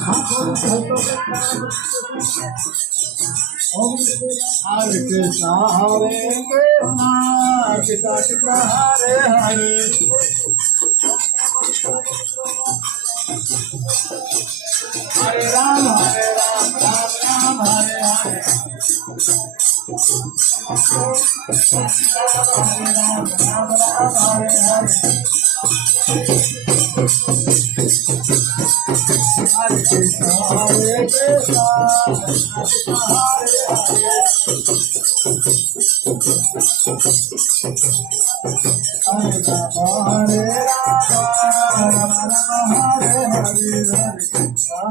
Hare Krishna, Hare Krishna, Krishna Hare Hare. Hare Ram, Ram Ram, Hare Hare. Hare Ram, Hare Hare. Hare Krishna, Hare Krishna, Krishna Hare Hare. Hare Rama, Hare Rama, Rama Hare Hare, Hare Krishna.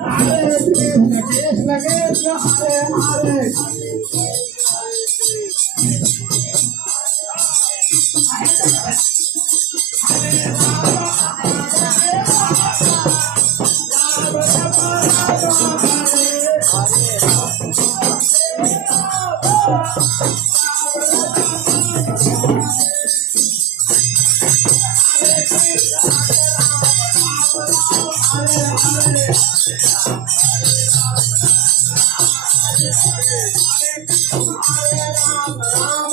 Hare Krishna, Krishna Hare Hare. Hare